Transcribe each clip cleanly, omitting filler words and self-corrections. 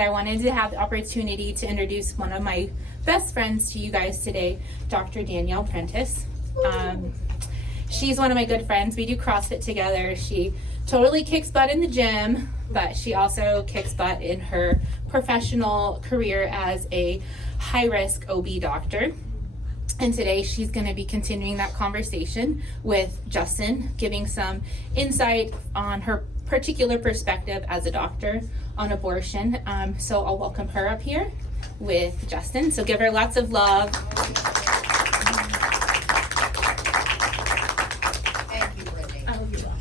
but I wanted to have the opportunity to introduce one of my best friends to you guys today, Dr. Danielle Prentice. She's one of my good friends. We do CrossFit together. She totally kicks butt in the gym, but she also kicks butt in her professional career as a high-risk OB doctor. And today she's going to be continuing that conversation with Justin, giving some insight on her particular perspective as a doctor on abortion. So I'll welcome her up here with Justin. So give her lots of love. Thank you, Brittany. Oh, you're welcome.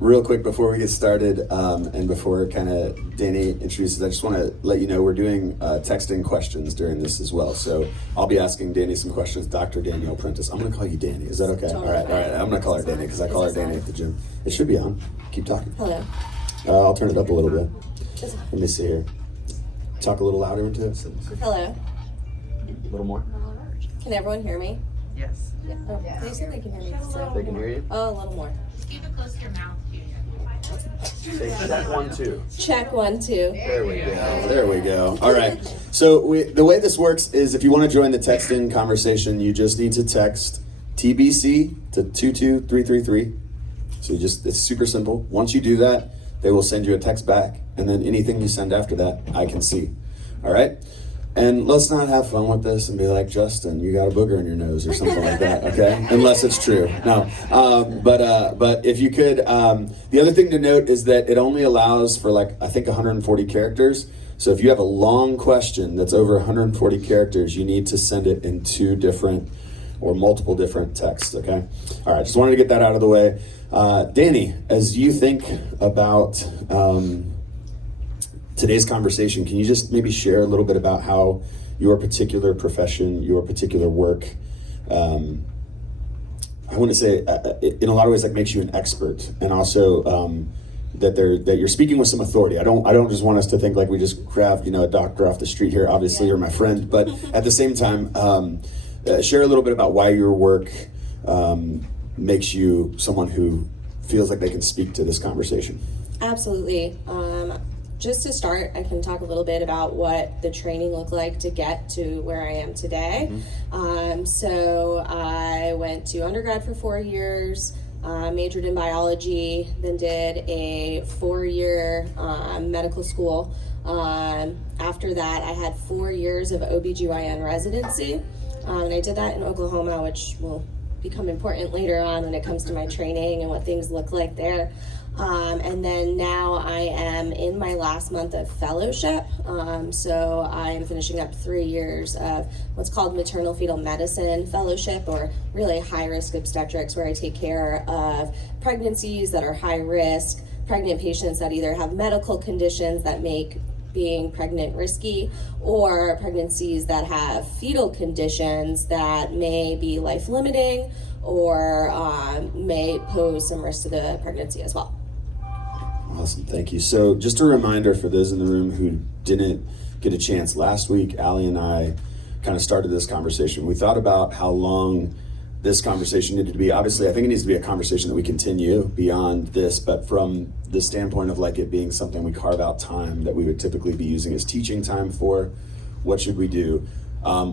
Real quick before we get started, and before kind of Danny introduces, I just want to let you know we're doing texting questions during this as well. So I'll be asking Danny some questions. Dr. Danielle Prentice. I'm going to call you Danny. Is that okay? Totally all right. fine. I'm going to call her Danny because I call her Danny at the gym. It should be on. Keep talking. Hello. I'll turn it up a little bit. Let me see here. Talk a little louder into it. Hello. A little more. Can everyone hear me? Yes. Yeah. Oh, they said they can hear me. So. They can hear you. Oh, a little more. Keep it close to your mouth. Say check 1, 2. Check 1, 2. There we go. There we go. All right. So the way this works is if you want to join the texting conversation, you just need to text TBC to 22333. So it's super simple. Once you do that, they will send you a text back, and then anything you send after that, I can see. All right? And let's not have fun with this and be like, Justin, you got a booger in your nose or something like that, okay? Unless it's true. No. But if you could, the other thing to note is that it only allows for I think 140 characters. So if you have a long question that's over 140 characters, you need to send it in 2 different or multiple different texts, okay? All right, just wanted to get that out of the way. Danny, as you think about today's conversation, can you just maybe share a little bit about how your particular profession, your particular work, I want to say in a lot of ways makes you an expert, and also that you're speaking with some authority. I don't just want us to think like we just grabbed a doctor off the street here. Obviously, you're my friend, but at the same time, share a little bit about why your work makes you someone who feels like they can speak to this conversation. Absolutely. Just to start, I can talk a little bit about what the training looked like to get to where I am today. So I went to undergrad for 4 years, majored in biology, then did a 4-year medical school. After that, I had 4 years of OBGYN residency, and I did that in Oklahoma, which will become important later on when it comes to my training and what things look like there. And then now I am in my last month of fellowship. So I am finishing up 3 years of what's called maternal fetal medicine fellowship, or really high risk obstetrics, where I take care of pregnancies that are high risk, pregnant patients that either have medical conditions that make being pregnant risky, or pregnancies that have fetal conditions that may be life limiting or may pose some risk to the pregnancy as well. Awesome, thank you. So just a reminder for those in the room who didn't get a chance, last week Allie and I kind of started this conversation. We thought about how long this conversation needed to be. Obviously, I think it needs to be a conversation that we continue beyond this, but from the standpoint of it being something we carve out time that we would typically be using as teaching time for, what should we do?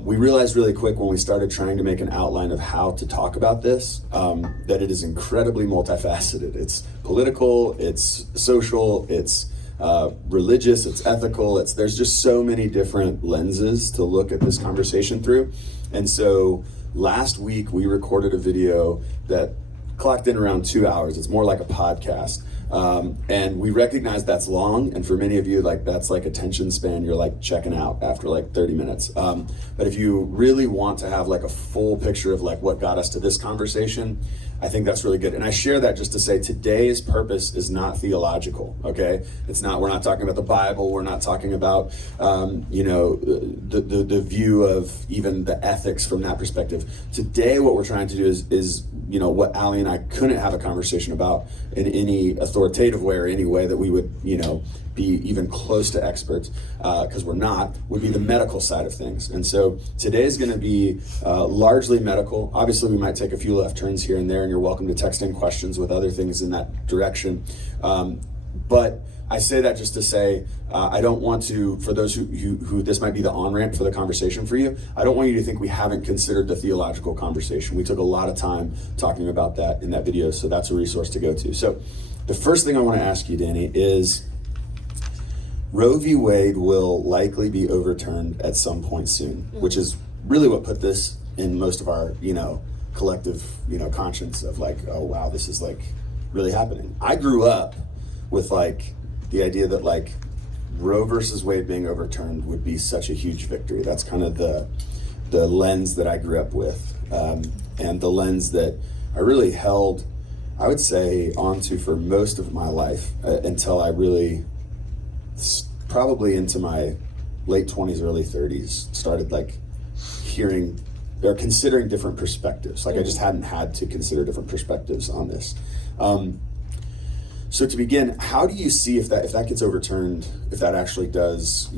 We realized really quick when we started trying to make an outline of how to talk about this, that it is incredibly multifaceted. It's political, it's social, it's religious, it's ethical. There's just so many different lenses to look at this conversation through. And so last week we recorded a video that clocked in around 2 hours. It's more like a podcast. And we recognize that's long, and for many of you, that's attention span, you're checking out after 30 minutes. But if you really want to have a full picture of what got us to this conversation, I think that's really good. And I share that just to say today's purpose is not theological, okay? We're not talking about the Bible, we're not talking about, the view of even the ethics from that perspective. Today, what we're trying to do is what Allie and I couldn't have a conversation about in any authoritative way or any way that we would, be even close to experts, because we're not, would be the medical side of things. And so today is going to be largely medical. Obviously, we might take a few left turns here and there, and you're welcome to text in questions with other things in that direction. But I say that just to say, I don't want to, for those who this might be the on-ramp for the conversation for you, I don't want you to think we haven't considered the theological conversation. We took a lot of time talking about that in that video, so that's a resource to go to. So the first thing I want to ask you, Danny, is Roe v. Wade will likely be overturned at some point soon, which is really what put this in most of our, collective, conscience of like, oh wow, this is like really happening. I grew up with like the idea that like Roe versus Wade being overturned would be such a huge victory. That's kind of the lens that I grew up with, and the lens that I really held, I would say, onto for most of my life until I really, probably into my late 20s, early 30s, started like hearing or considering different perspectives. Like I just hadn't had to consider different perspectives on this. So to begin, how do you see if that gets overturned, if that actually does,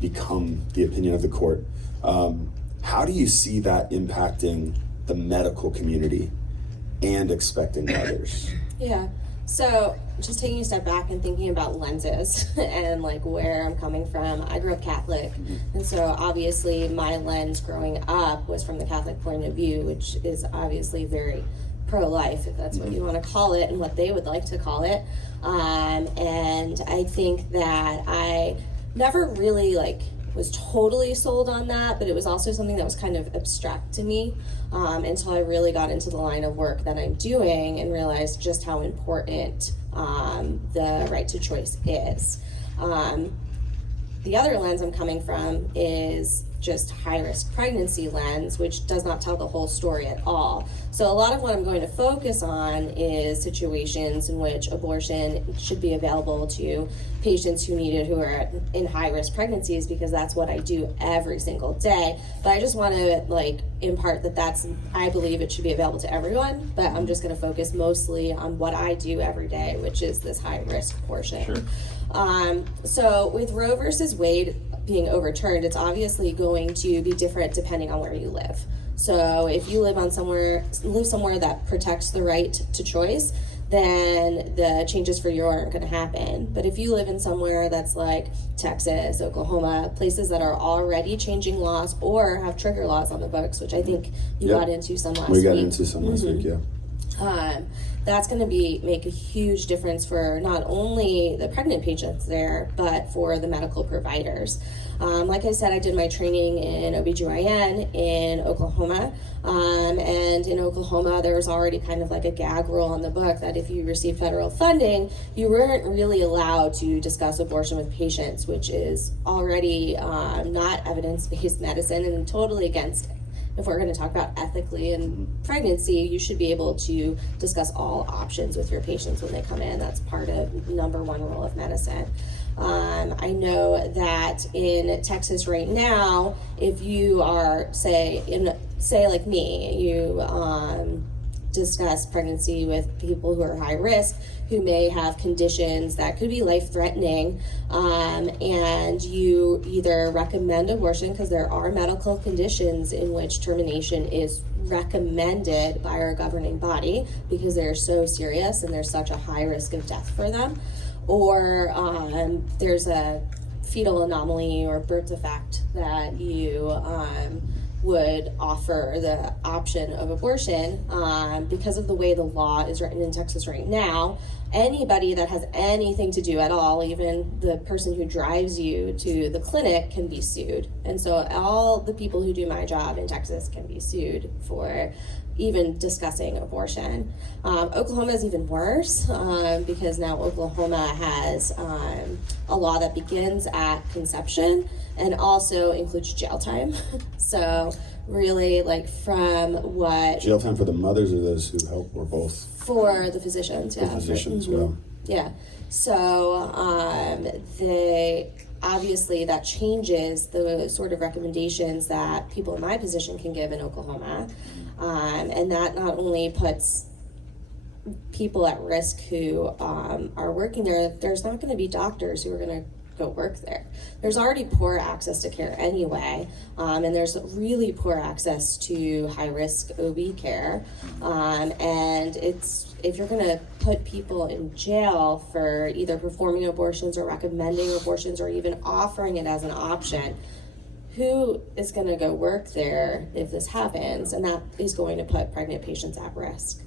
become the opinion of the court? How do you see that impacting the medical community and expecting others? Yeah. So just taking a step back and thinking about lenses and like where I'm coming from. I grew up Catholic, and so obviously my lens growing up was from the Catholic point of view, which is obviously very pro-life, if that's what you want to call it, and what they would like to call it. And I think that I never really was totally sold on that, but it was also something that was kind of abstract to me until I really got into the line of work that I'm doing and realized just how important the right to choice is. The other lens I'm coming from is just high-risk pregnancy lens, which does not tell the whole story at all. So a lot of what I'm going to focus on is situations in which abortion should be available to patients who need it, who are in high-risk pregnancies, because that's what I do every single day. But I just want to impart that I believe it should be available to everyone, but I'm just going to focus mostly on what I do every day, which is this high-risk portion. Sure. So with Roe versus Wade being overturned, it's obviously going to be different depending on where you live. So if you live somewhere that protects the right to choice, then the changes for you aren't going to happen. But if you live in somewhere that's like Texas, Oklahoma, places that are already changing laws or have trigger laws on the books, which I think you got into some last week. We got into some last week, yeah. That's going to make a huge difference for not only the pregnant patients there, but for the medical providers. Like I said, I did my training in OBGYN in Oklahoma, and in Oklahoma there was already kind of like a gag rule on the book that if you received federal funding, you weren't really allowed to discuss abortion with patients, which is already not evidence-based medicine and totally against it. If we're going to talk about ethically in pregnancy, you should be able to discuss all options with your patients when they come in. That's part of number one rule of medicine. I know that in Texas right now, if you are, say like me, you discuss pregnancy with people who are high risk, who may have conditions that could be life-threatening, and you either recommend abortion, because there are medical conditions in which termination is recommended by our governing body because they're so serious and there's such a high risk of death for them, or there's a fetal anomaly or birth defect that you would offer the option of abortion. Because of the way the law is written in Texas right now, anybody that has anything to do at all, even the person who drives you to the clinic, can be sued. And so all the people who do my job in Texas can be sued for even discussing abortion. Oklahoma is even worse because now Oklahoma has a law that begins at conception and also includes jail time. So really, from what... Jail time for the mothers or those who help, or both? For the physicians, yeah. The physicians, well. Yeah. So obviously that changes the sort of recommendations that people in my position can give in Oklahoma. And that not only puts people at risk who are working there, there's not going to be doctors who are going to go work there. There's already poor access to care anyway, and there's really poor access to high-risk OB care. And if you're going to put people in jail for either performing abortions or recommending abortions or even offering it as an option, who is going to go work there if this happens? And that is going to put pregnant patients at risk.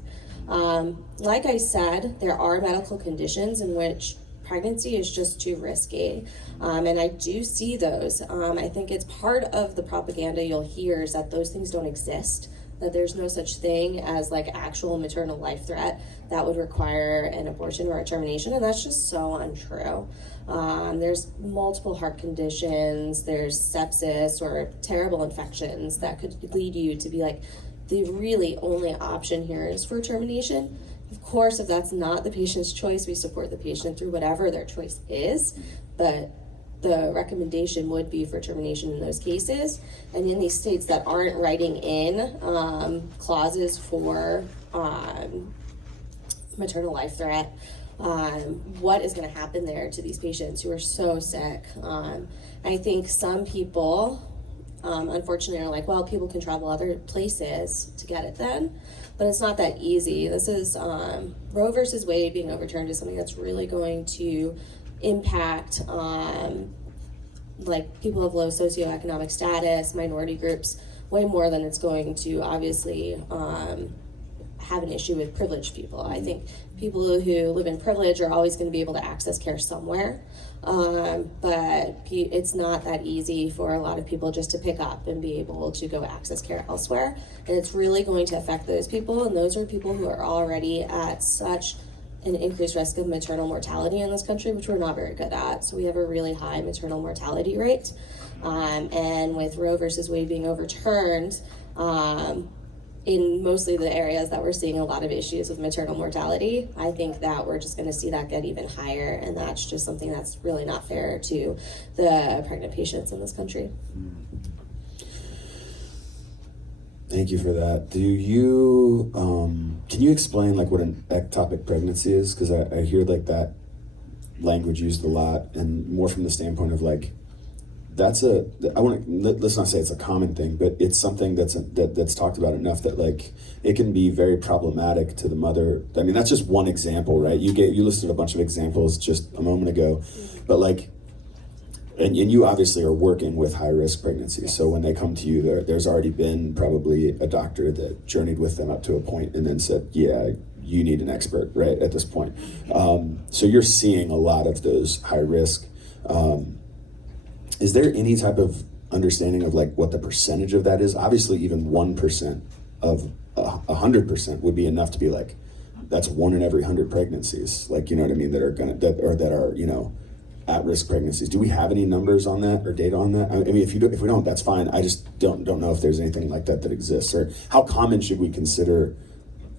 Like I said, there are medical conditions in which pregnancy is just too risky, and I do see those. I think it's part of the propaganda you'll hear is that those things don't exist, that there's no such thing as like actual maternal life threat that would require an abortion or a termination, and that's just so untrue. There's multiple heart conditions, there's sepsis or terrible infections that could lead you to be like, the really only option here is for termination. Of course, if that's not the patient's choice, we support the patient through whatever their choice is, but the recommendation would be for termination in those cases. And in these states that aren't writing in clauses for maternal life threat, what is going to happen there to these patients who are so sick? I think some people, unfortunately, are like, well, people can travel other places to get it then, but it's not that easy. This is Roe versus Wade being overturned is something that's really going to impact like people of low socioeconomic status, minority groups, way more than it's going to obviously have an issue with privileged people. I think people who live in privilege are always going to be able to access care somewhere, but it's not that easy for a lot of people just to pick up and be able to go access care elsewhere, and it's really going to affect those people, and those are people who are already at such an increased risk of maternal mortality in this country, which we're not very good at. So we have a really high maternal mortality rate, and with Roe versus Wade being overturned, in mostly the areas that we're seeing a lot of issues with maternal mortality, I think that we're just going to see that get even higher, and that's just something that's really not fair to the pregnant patients in this country. Thank you for that. Do you, can you explain like what an ectopic pregnancy is? Because I hear like that language used a lot, and more from the standpoint of like, let's not say it's a common thing, but it's something that's talked about enough that like it can be very problematic to the mother. I mean, that's just one example, right? You listed a bunch of examples just a moment ago, but like, and you obviously are working with high risk pregnancies. So when they come to you, there's already been probably a doctor that journeyed with them up to a point and then said, yeah, you need an expert, right, at this point. So you're seeing a lot of those high risk. Is there any type of understanding of like what the percentage of that is? Obviously, even 1% of 100% would be enough to be like, that's 1 in every 100 pregnancies. Like, you know what I mean? That are you know, at-risk pregnancies. Do we have any numbers on that or data on that? I mean, if we don't, that's fine. I just don't know if there's anything like that exists, or how common should we consider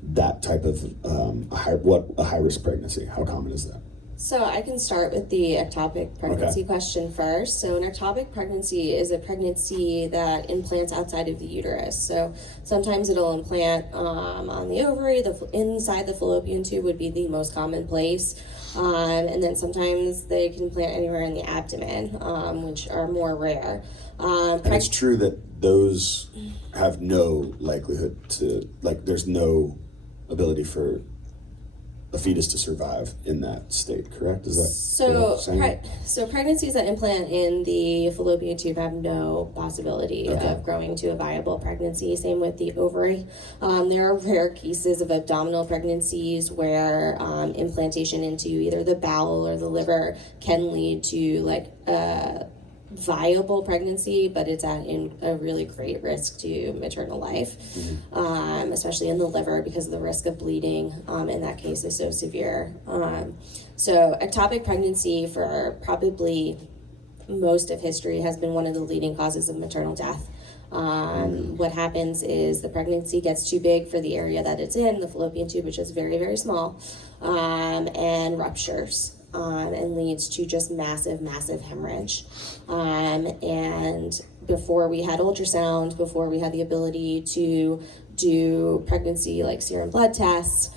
that type of a high-risk pregnancy? How common is that? So I can start with the ectopic pregnancy question first. So an ectopic pregnancy is a pregnancy that implants outside of the uterus. So sometimes it'll implant on the ovary, inside the fallopian tube would be the most common place. And then sometimes they can implant anywhere in the abdomen, which are more rare. And it's true that those have no likelihood to, like, there's no ability for a fetus to survive in that state, correct? Is that what I'm saying? So pregnancies that implant in the fallopian tube have no possibility of growing to a viable pregnancy. Same with the ovary. There are rare cases of abdominal pregnancies where implantation into either the bowel or the liver can lead to like viable pregnancy, but it's at a really great risk to maternal life, especially in the liver because of the risk of bleeding in that case is so severe. So ectopic pregnancy for probably most of history has been one of the leading causes of maternal death. What happens is the pregnancy gets too big for the area that it's in, the fallopian tube, which is very, very small, and ruptures. and leads to just massive hemorrhage. And before we had ultrasound, before we had the ability to do pregnancy like serum blood tests,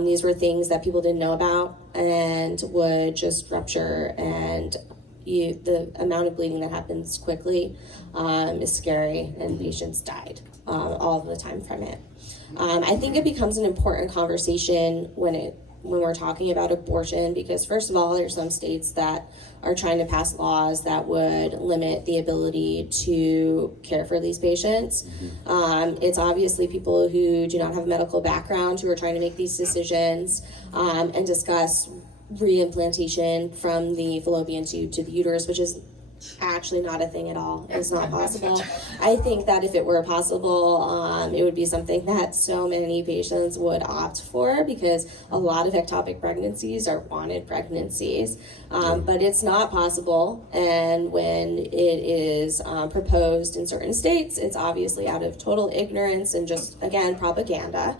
these were things that people didn't know about and would just rupture, and the amount of bleeding that happens quickly is scary, and patients died all the time from it. I think it becomes an important conversation when we're talking about abortion, because first of all, there's some states that are trying to pass laws that would limit the ability to care for these patients. It's obviously people who do not have a medical background who are trying to make these decisions and discuss reimplantation from the fallopian tube to the uterus, which is actually not a thing at all. It's not possible. I think that if it were possible, it would be something that so many patients would opt for, because a lot of ectopic pregnancies are wanted pregnancies. But it's not possible, and when it is proposed in certain states, it's obviously out of total ignorance and just, again, propaganda.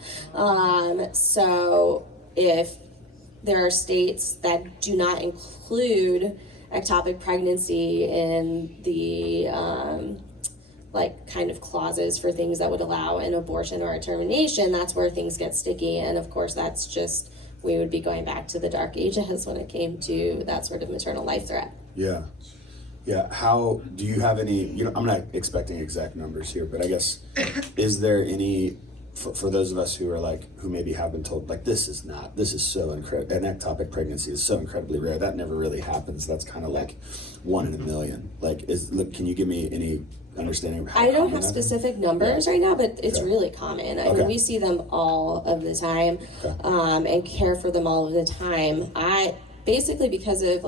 So if there are states that do not include ectopic pregnancy in the kind of clauses for things that would allow an abortion or a termination, that's where things get sticky. And of course, that's just, we would be going back to the dark ages when it came to that sort of maternal life threat. Yeah. How do you have any, I'm not expecting exact numbers here, but I guess, is there any, for those of us who are who maybe have been told, this is so incredible, an ectopic pregnancy is so incredibly rare, that never really happens, that's kind of 1 in a million. Can you give me any understanding of how I don't have specific numbers right now, but it's really common. I mean, we see them all of the time, and care for them all of the time. Basically because of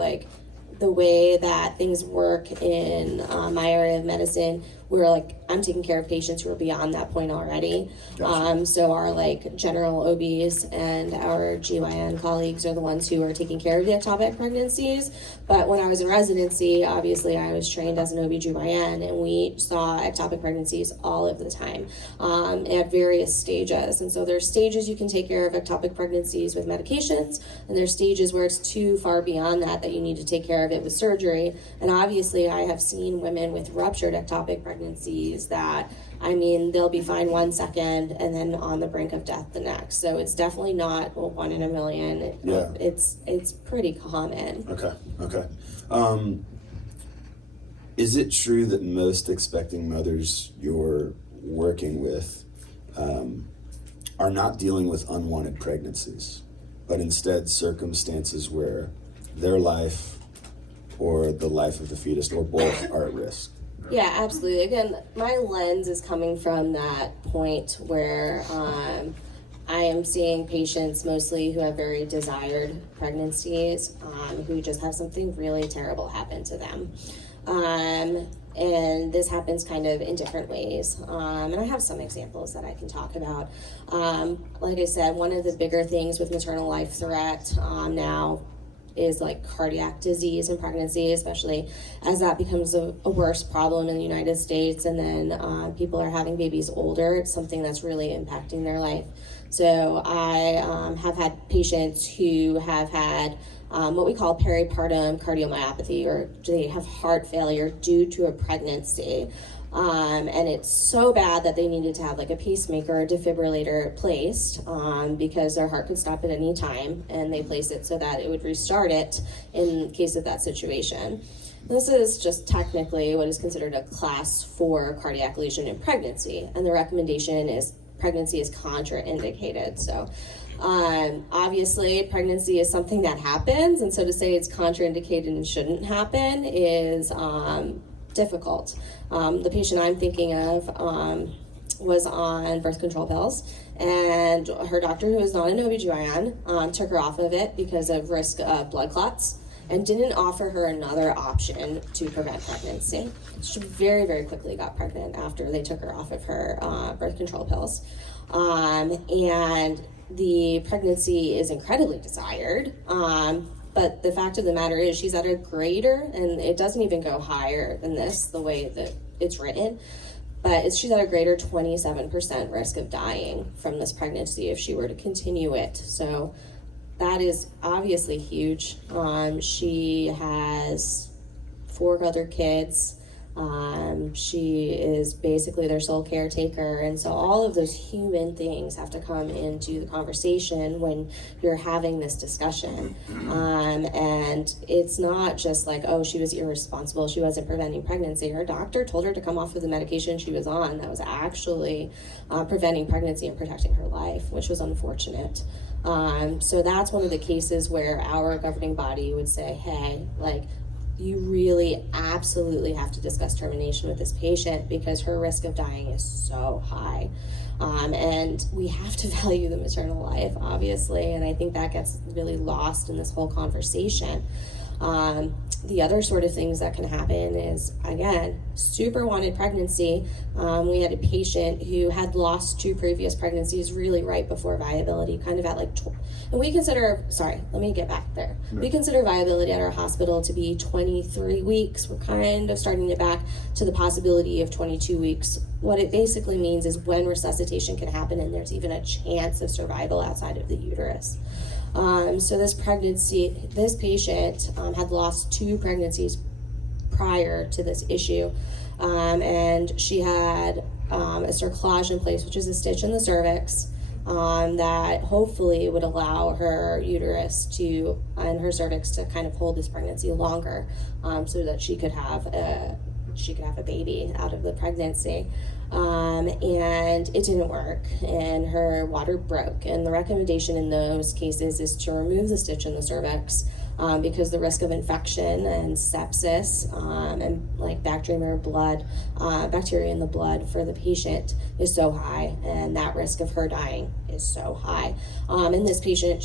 the way that things work in my area of medicine, we're I'm taking care of patients who are beyond that point already. Gotcha. So our general OBs and our GYN colleagues are the ones who are taking care of the ectopic pregnancies. But when I was in residency, obviously I was trained as an OB/GYN, and we saw ectopic pregnancies all of the time at various stages. And so there's stages you can take care of ectopic pregnancies with medications, and there's stages where it's too far beyond that you need to take care of it with surgery. And obviously I have seen women with ruptured ectopic pregnancies that, they'll be fine 1 second and then on the brink of death the next. So it's definitely not 1 in a million. Yeah. It's pretty common. Okay. Is it true that most expecting mothers you're working with are not dealing with unwanted pregnancies, but instead circumstances where their life or the life of the fetus or both are at risk? Yeah, absolutely. Again, my lens is coming from that point where I am seeing patients mostly who have very desired pregnancies, who just have something really terrible happen to them. And this happens kind of in different ways. And I have some examples that I can talk about. Like I said, one of the bigger things with maternal life threat now is cardiac disease in pregnancy, especially as that becomes a worse problem in the United States, and then people are having babies older. It's something that's really impacting their life. So I have had patients who have had what we call peripartum cardiomyopathy, or they have heart failure due to a pregnancy. And it's so bad that they needed to have a pacemaker or defibrillator placed because their heart could stop at any time, and they placed it so that it would restart it in case of that situation. This is just technically what is considered a class 4 cardiac lesion in pregnancy, and the recommendation is pregnancy is contraindicated. So obviously pregnancy is something that happens, and so to say it's contraindicated and shouldn't happen is difficult. The patient I'm thinking of was on birth control pills, and her doctor, who is not an OB/GYN, took her off of it because of risk of blood clots, and didn't offer her another option to prevent pregnancy. She very, very quickly got pregnant after they took her off of her birth control pills. And the pregnancy is incredibly desired, but the fact of the matter is she's at a greater, and it doesn't even go higher than this, the way that it's written, but she's at a greater 27% risk of dying from this pregnancy if she were to continue it. So that is obviously huge. She has 4 other kids. She is basically their sole caretaker, and so all of those human things have to come into the conversation when you're having this discussion. And it's not just like, oh, she was irresponsible, she wasn't preventing pregnancy. Her doctor told her to come off of the medication she was on that was actually preventing pregnancy and protecting her life, which was unfortunate. So that's one of the cases where our governing body would say, hey, like, you really absolutely have to discuss termination with this patient because her risk of dying is so high. And we have to value the maternal life, obviously, and I think that gets really lost in this whole conversation. The other sort of things that can happen is, again, super wanted pregnancy. We had a patient who had lost 2 previous pregnancies really right before viability, kind of at like, and we consider, let me get back there. We consider viability at our hospital to be 23 weeks. We're kind of starting to back to the possibility of 22 weeks. What it basically means is when resuscitation can happen and there's even a chance of survival outside of the uterus. So this patient had lost 2 pregnancies prior to this issue, and she had a cerclage in place, which is a stitch in the cervix that hopefully would allow her uterus and her cervix to kind of hold this pregnancy longer, so that she could have a baby out of the pregnancy. And it didn't work, and her water broke. And the recommendation in those cases is to remove the stitch in the cervix because the risk of infection and sepsis and like bacteria in the blood for the patient is so high, and that risk of her dying is so high. And this patient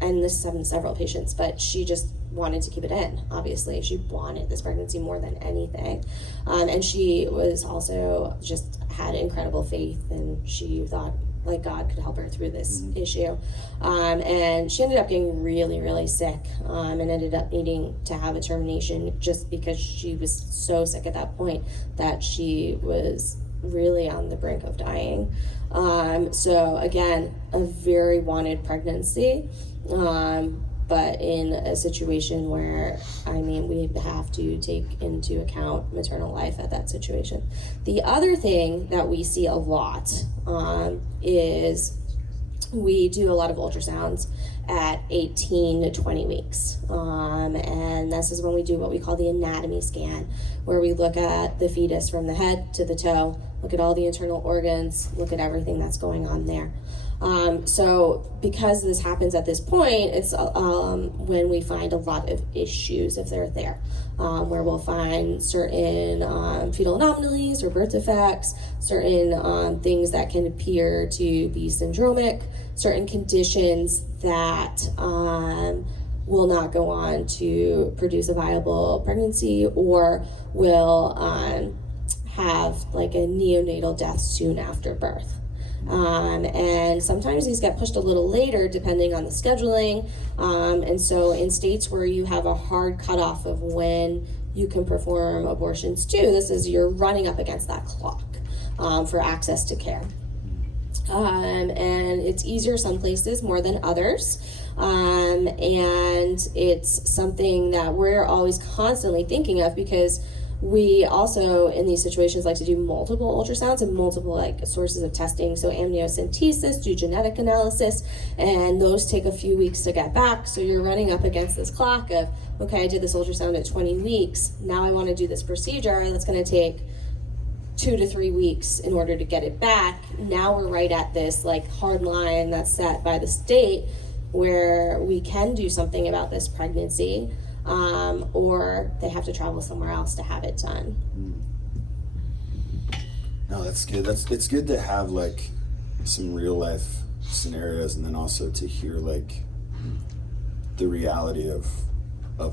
and this happened to several patients, but she just wanted to keep it in. Obviously, she wanted this pregnancy more than anything, and she was also just had incredible faith, and she thought like God could help her through this issue, and she ended up getting really, really sick, and ended up needing to have a termination just because she was so sick at that point that she was really on the brink of dying. So again, a very wanted pregnancy, but in a situation where, we have to take into account maternal life at that situation. The other thing that we see a lot is we do a lot of ultrasounds at 18 to 20 weeks. And this is when we do what we call the anatomy scan, where we look at the fetus from the head to the toe, look at all the internal organs, look at everything that's going on there. So because this happens at this point, it's when we find a lot of issues, if they're there, where we'll find certain fetal anomalies or birth defects, certain things that can appear to be syndromic, certain conditions that will not go on to produce a viable pregnancy, or will have like a neonatal death soon after birth. And sometimes these get pushed a little later depending on the scheduling. And so in states where you have a hard cutoff of when you can perform abortions too, this is you're running up against that clock for access to care. And it's easier some places more than others. And it's something that we're always constantly thinking of, because we also, in these situations, like to do multiple ultrasounds and multiple sources of testing. So amniocentesis, do genetic analysis, and those take a few weeks to get back. So you're running up against this clock of, okay, I did this ultrasound at 20 weeks. Now I want to do this procedure that's going to take 2 to 3 weeks in order to get it back. Now we're right at this hard line that's set by the state where we can do something about this pregnancy. Or they have to travel somewhere else to have it done. No, that's good. It's good to have some real life scenarios, and then also to hear the reality of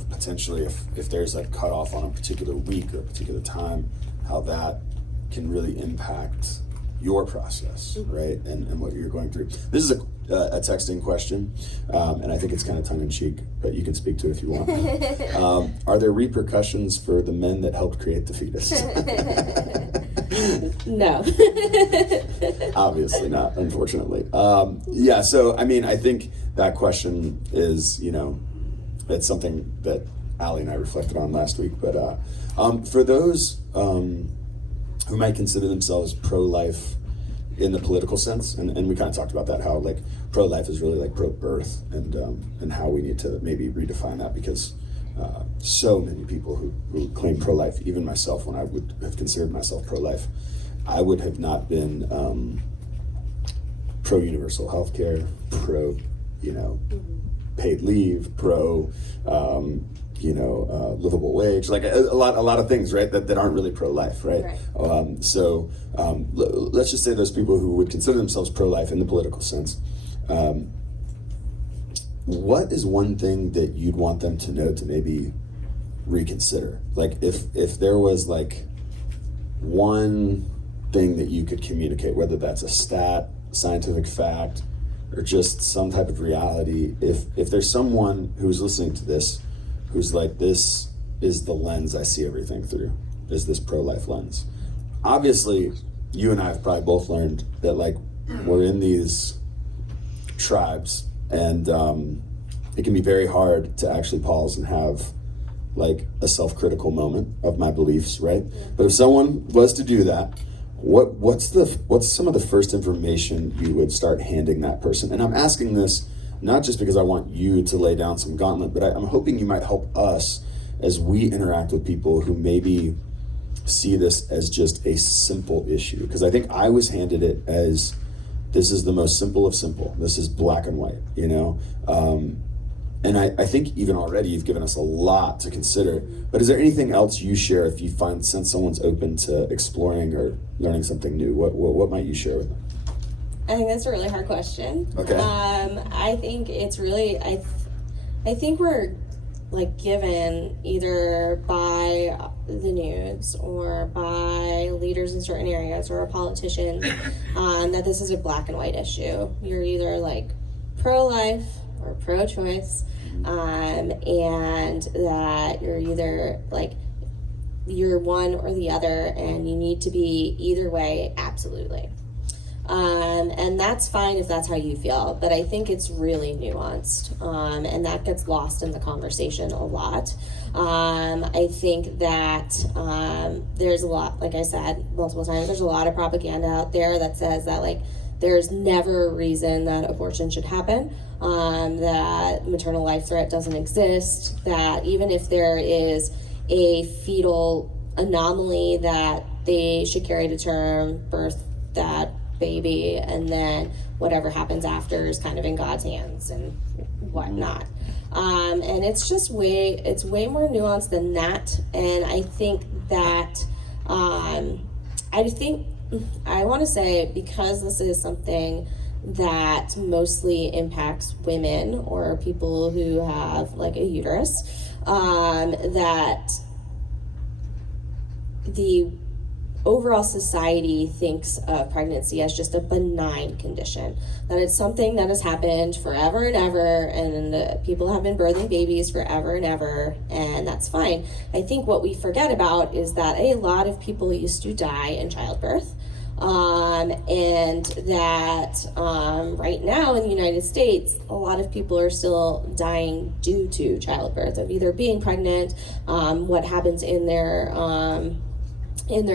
potentially if there's cut off on a particular week or a particular time, how that can really impact your process, right? And what you're going through. This is a texting question, and I think it's kind of tongue-in-cheek, but you can speak to it if you want. Are there repercussions for the men that helped create the fetus? No. Obviously not, unfortunately. Yeah, so I mean, I think that question is, it's something that Allie and I reflected on last week. But for those who might consider themselves pro-life in the political sense, and we kind of talked about that, how like pro-life is really like pro-birth, and how we need to maybe redefine that, because so many people who claim pro-life, even myself, when I would have considered myself pro-life, I would have not been pro-universal health care, pro, paid leave, pro, livable wage, like a lot of things, right, that aren't really pro-life, right? So let's just say those people who would consider themselves pro-life in the political sense, what is one thing that you'd want them to know to maybe reconsider? Like if there was like one thing that you could communicate, whether that's a stat, scientific fact, or just some type of reality, if there's someone who's listening to this who's like, this is the lens I see everything through, is this pro-life lens. Obviously, you and I have probably both learned that like we're in these tribes, and it can be very hard to actually pause and have like a self-critical moment of my beliefs, right? But if someone was to do that, what's some of the first information you would start handing that person? And I'm asking this not just because I want you to lay down some gauntlet, but I'm hoping you might help us as we interact with people who maybe see this as just a simple issue. Because I think I was handed it as, this is the most simple of simple. This is black and white, and I think even already you've given us a lot to consider. But is there anything else you share if you sense someone's open to exploring or learning something new? What might you share with them? I think that's a really hard question. Okay. I think it's really, I think we're like given either by the news or by leaders in certain areas or a politician that this is a black and white issue. You're either like pro-life or pro-choice, and that you're either like, you're one or the other, and you need to be either way, absolutely. And that's fine if that's how you feel, but I think it's really nuanced, and that gets lost in the conversation a lot. I think that there's a lot, like I said multiple times, there's a lot of propaganda out there that says that like there's never a reason that abortion should happen, that maternal life threat doesn't exist, that even if there is a fetal anomaly that they should carry to term, birth that baby, and then whatever happens after is kind of in God's hands and whatnot. And it's just way more nuanced than that. And I think that I want to say, because this is something that mostly impacts women or people who have like a uterus, that the overall society thinks of pregnancy as just a benign condition, that it's something that has happened forever and ever, and people have been birthing babies forever and ever, and that's fine. I think what we forget about is that a lot of people used to die in childbirth, and that right now in the United States, a lot of people are still dying due to childbirth, of either being pregnant, what happens in their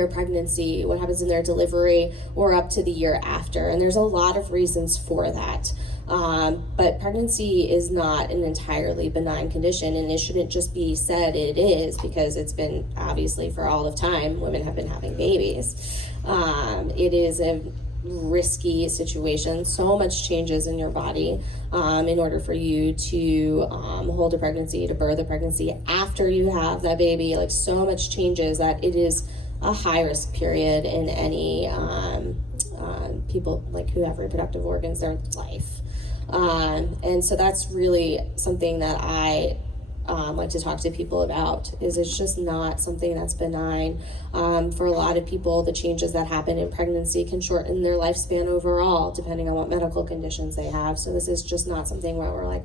pregnancy, what happens in their delivery, or up to the year after. And there's a lot of reasons for that. But pregnancy is not an entirely benign condition, and it shouldn't just be said it is, because it's been obviously for all of time, women have been having babies. It is a risky situation. So much changes in your body in order for you to hold a pregnancy, to birth a pregnancy after you have that baby. Like, so much changes that it is a high risk period in any people like who have reproductive organs, their life. And so that's really something that I like to talk to people about, is it's just not something that's benign. For a lot of people, the changes that happen in pregnancy can shorten their lifespan overall, depending on what medical conditions they have. So this is just not something where we're like,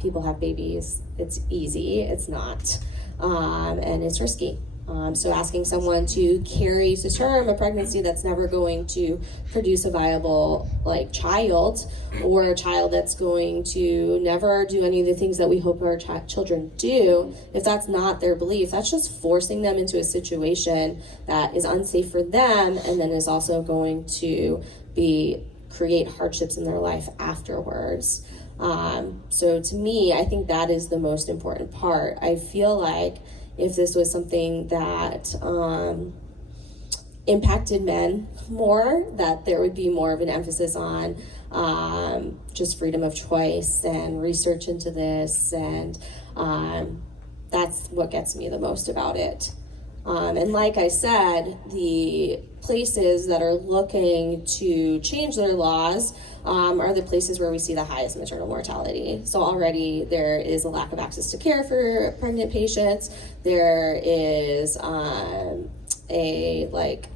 people have babies, it's easy. It's not. And it's risky. So asking someone to carry to term a pregnancy that's never going to produce a viable child, or a child that's going to never do any of the things that we hope our children do, if that's not their belief, that's just forcing them into a situation that is unsafe for them, and then is also going to create hardships in their life afterwards. So to me, I think that is the most important part. I feel like if this was something that impacted men more, that there would be more of an emphasis on just freedom of choice and research into this, and that's what gets me the most about it. And like I said, the places that are looking to change their laws are the places where we see the highest maternal mortality. So already there is a lack of access to care for pregnant patients. There is a lack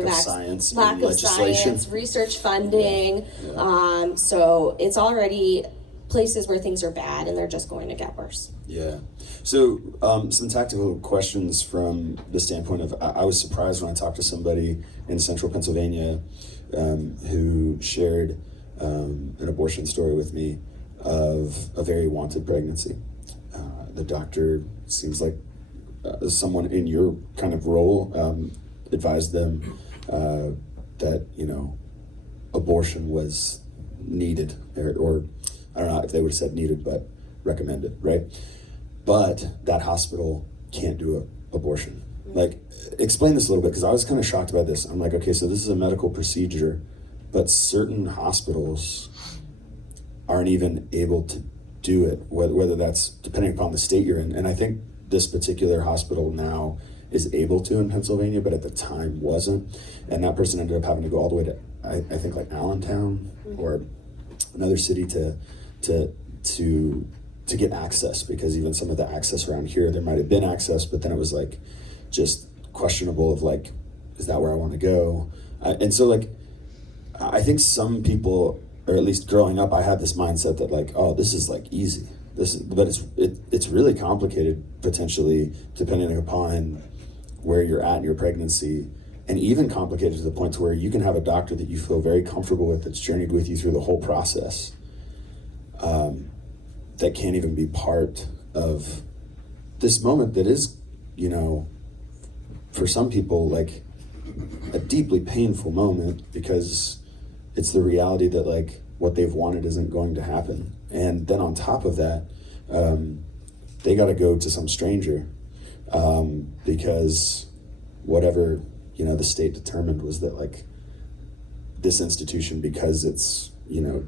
of science, lack of science, research funding. Yeah. So it's already places where things are bad, and they're just going to get worse. Yeah. So some tactical questions from the standpoint of, I was surprised when I talked to somebody in central Pennsylvania who shared an abortion story with me of a very wanted pregnancy. The doctor seems like someone in your kind of role advised them that, abortion was needed, or I don't know if they would have said needed, but recommended, right? But that hospital can't do an abortion. Explain this a little bit, because I was kind of shocked by this. I'm like, okay, so this is a medical procedure, but certain hospitals aren't even able to do it, whether that's depending upon the state you're in. And I think this particular hospital now is able to in Pennsylvania, but at the time wasn't. And that person ended up having to go all the way to, I think, Allentown or another city to get access, because even some of the access around here, there might have been access, but then it was just questionable of is that where I want to go? And so I think some people, or at least growing up, I had this mindset that oh, this is easy. But it's really complicated, potentially, depending upon where you're at in your pregnancy, and even complicated to the point to where you can have a doctor that you feel very comfortable with, that's journeyed with you through the whole process, that can't even be part of this moment that is, for some people, a deeply painful moment, because it's the reality that what they've wanted isn't going to happen. And then on top of that, they got to go to some stranger because whatever, the state determined was that this institution, because it's,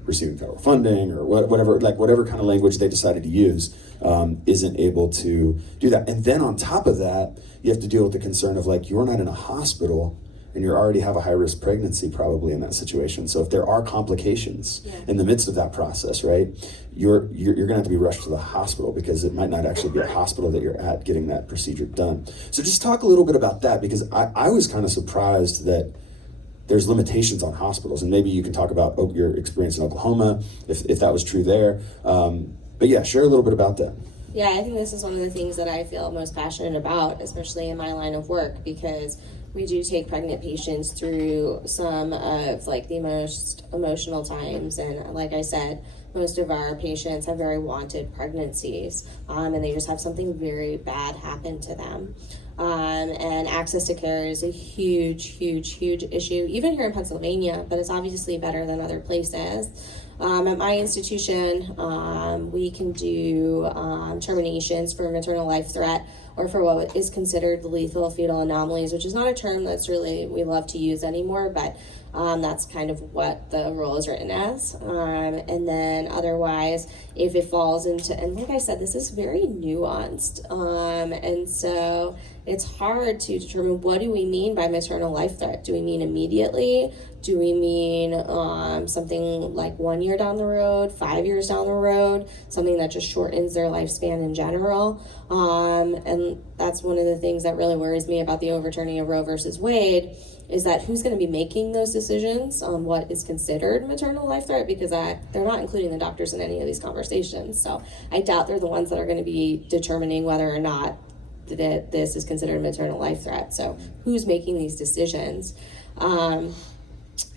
receiving federal funding or whatever kind of language they decided to use, isn't able to do that. And then on top of that, you have to deal with the concern of you're not in a hospital and you already have a high-risk pregnancy probably in that situation. So if there are complications in the midst of that process, right, you're gonna have to be rushed to the hospital, because it might not actually be a hospital that you're at getting that procedure done. So just talk a little bit about that, because I was kind of surprised that there's limitations on hospitals, and maybe you can talk about your experience in Oklahoma, if that was true there. But yeah, share a little bit about that. Yeah, I think this is one of the things that I feel most passionate about, especially in my line of work, because we do take pregnant patients through some of the most emotional times, and like I said, most of our patients have very wanted pregnancies, and they just have something very bad happen to them. And access to care is a huge issue, even here in Pennsylvania, but it's obviously better than other places. At my institution, we can do terminations for maternal life threat, or for what is considered lethal fetal anomalies, which is not a term that's really we love to use anymore, but that's kind of what the rule is written as. And then otherwise, if it falls into, and like I said, this is very nuanced, and so it's hard to determine, what do we mean by maternal life threat? Do we mean immediately? Do we mean something 1 year down the road, 5 years down the road, something that just shortens their lifespan in general? And that's one of the things that really worries me about the overturning of Roe versus Wade, is that who's going to be making those decisions on what is considered maternal life threat, because they're not including the doctors in any of these conversations. So I doubt they're the ones that are going to be determining whether or not that this is considered a maternal life threat. So who's making these decisions?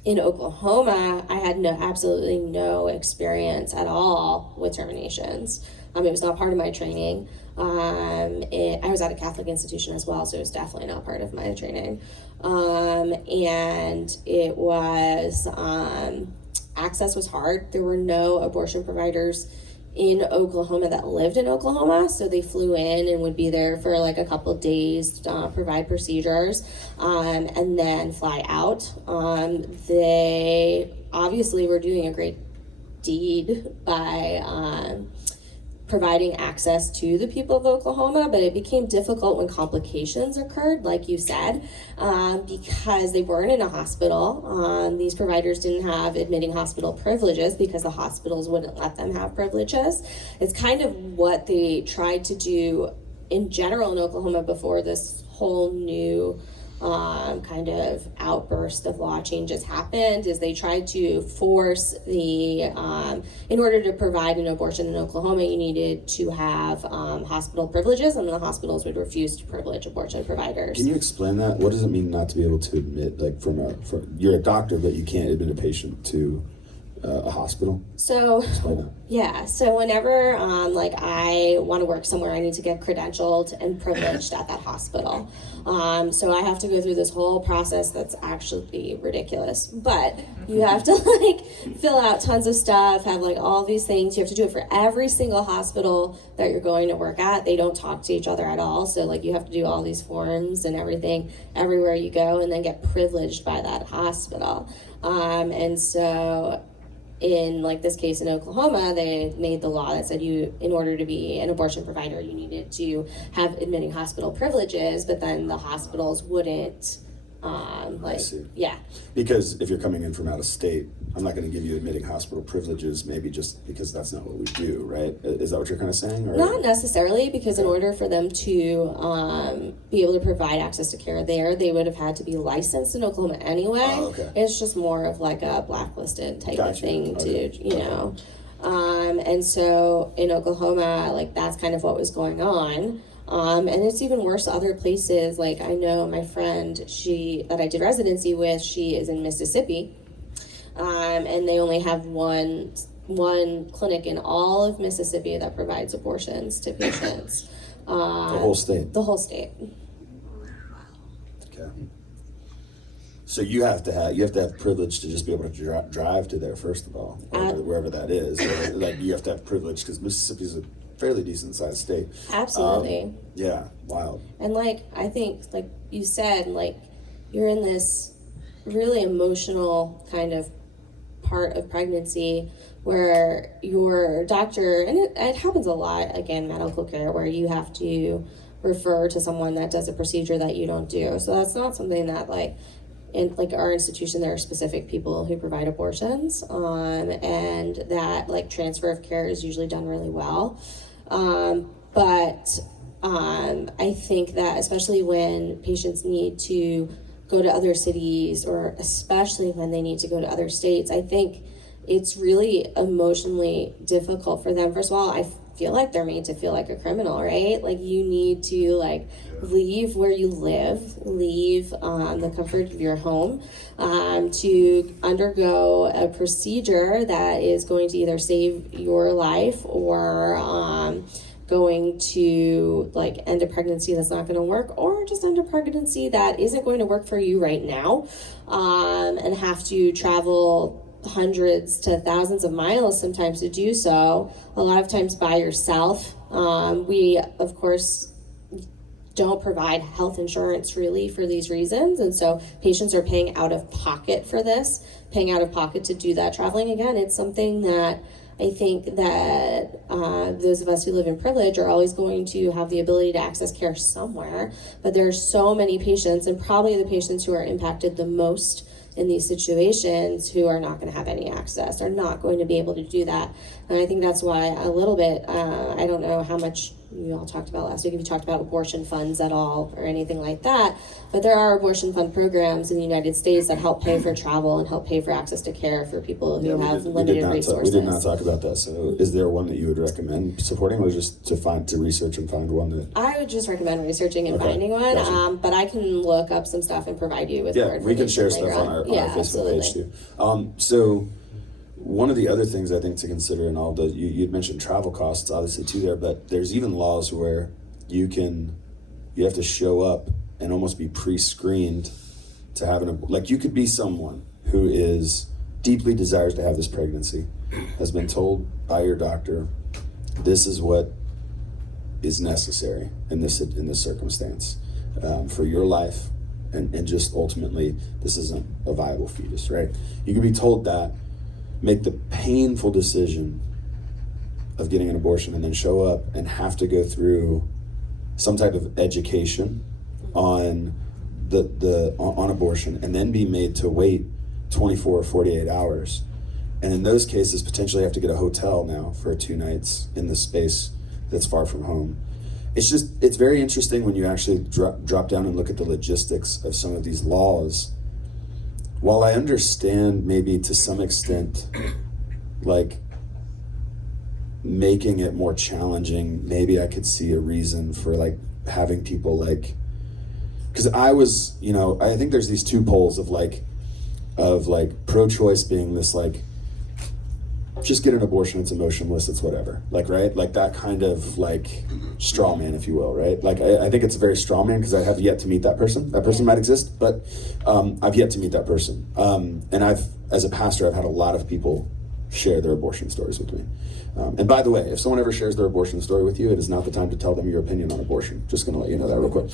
In Oklahoma, I had absolutely no experience at all with terminations. It was not part of my training. I was at a Catholic institution as well, so it was definitely not part of my training. And it was, access was hard. There were no abortion providers in Oklahoma that lived in Oklahoma, so they flew in and would be there for like a couple of days, provide procedures, and then fly out. They obviously were doing a great deed by providing access to the people of Oklahoma, but it became difficult when complications occurred, like you said, because they weren't in a hospital. These providers didn't have admitting hospital privileges because the hospitals wouldn't let them have privileges. It's kind of what they tried to do in general in Oklahoma before this whole new kind of outburst of law changes happened, is they tried to force the, in order to provide an abortion in Oklahoma, you needed to have hospital privileges, and the hospitals would refuse to privilege abortion providers. Can you explain that? What does it mean not to be able to admit, like you're a doctor, but you can't admit a patient to a hospital? So, Explain that. yeah, so whenever I want to work somewhere, I need to get credentialed and privileged at that hospital. So I have to go through this whole process that's actually ridiculous. But you have to fill out tons of stuff, have all these things. You have to do it for every single hospital that you're going to work at. They don't talk to each other at all. So you have to do all these forms and everything everywhere you go, and then get privileged by that hospital. And so in this case in Oklahoma, they made the law that said in order to be an abortion provider, you needed to have admitting hospital privileges, but then the hospitals wouldn't, I see. Yeah. Because if you're coming in from out of state, I'm not going to give you admitting hospital privileges, maybe just because that's not what we do, right? Is that what you're kind of saying? Or? Not necessarily, because in order for them to be able to provide access to care there, they would have had to be licensed in Oklahoma anyway. Oh, okay. It's just more of a blacklisted type of thing to, and so in Oklahoma, that's kind of what was going on. And it's even worse other places. I know my friend, that I did residency with, she is in Mississippi. And they only have one clinic in all of Mississippi that provides abortions to patients. The whole state? The whole state. Okay. So you have to have privilege to just be able to drive to there, first of all, wherever that is. You have to have privilege because Mississippi is a fairly decent sized state. Absolutely. Yeah, wild. And I think you said, you're in this really emotional kind of part of pregnancy where your doctor, and it happens a lot, again, medical care, where you have to refer to someone that does a procedure that you don't do. So that's not something that in our institution, there are specific people who provide abortions, and that transfer of care is usually done really well. But I think that especially when patients need to go to other cities, or especially when they need to go to other states, I think it's really emotionally difficult for them. First of all, I feel like they're made to feel like a criminal, right? You need to leave where you live, leave the comfort of your home, to undergo a procedure that is going to either save your life or going to end a pregnancy that's not going to work, or just end a pregnancy that isn't going to work for you right now, and have to travel hundreds to thousands of miles sometimes to do so, a lot of times by yourself. We, of course, don't provide health insurance really for these reasons, and so patients are paying out of pocket for this, paying out of pocket to do that traveling. Again, it's something that I think that those of us who live in privilege are always going to have the ability to access care somewhere, but there are so many patients, and probably the patients who are impacted the most in these situations, who are not going to have any access, are not going to be able to do that. And I think that's why a little bit, I don't know how much you all talked about last week, if you talked about abortion funds at all or anything like that. But there are abortion fund programs in the United States that help pay for travel and help pay for access to care for people who have limited resources. We did not talk about that. So is there one that you would recommend supporting, or just to research and find one that? I would just recommend researching and Okay, finding one. gotcha. But I can look up some stuff and provide you with more information. We can share later stuff on our Facebook absolutely. page too. So one of the other things I think to consider in all the, you'd mentioned travel costs obviously too there, but there's even laws where you have to show up and almost be pre-screened to have like you could be someone who is deeply desires to have this pregnancy, has been told by your doctor, this is what is necessary in this circumstance for your life, and just ultimately this isn't a viable fetus, right? You can be told that, make the painful decision of getting an abortion, and then show up and have to go through some type of education on on abortion, and then be made to wait 24 or 48 hours. And in those cases, potentially have to get a hotel now for 2 nights in the space that's far from home. It's very interesting when you actually drop down and look at the logistics of some of these laws. While I understand maybe to some extent, like making it more challenging, maybe I could see a reason for like having people like, because I think there's these 2 poles of pro-choice being this like, just get an abortion, it's emotionless, it's whatever, like, right? Like that kind of like straw man, if you will, right? Like I think it's a very straw man because I have yet to meet that person. That person might exist, but I've yet to meet that person. And as a pastor, I've had a lot of people share their abortion stories with me. And by the way, if someone ever shares their abortion story with you, it is not the time to tell them your opinion on abortion. Just gonna let you know that real quick.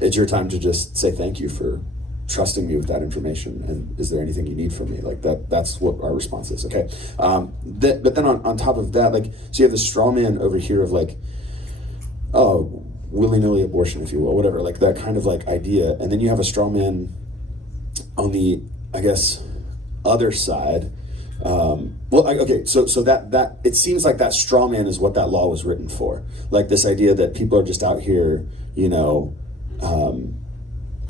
It's your time to just say thank you for trusting me with that information, and is there anything you need from me? Like that's what our response is, okay? But then on top of that, like, so you have the straw man over here of like, oh, willy-nilly abortion, if you will, whatever, like that kind of like idea. And then you have a straw man on the, I guess, other side. So that it seems like that straw man is what that law was written for. Like this idea that people are just out here,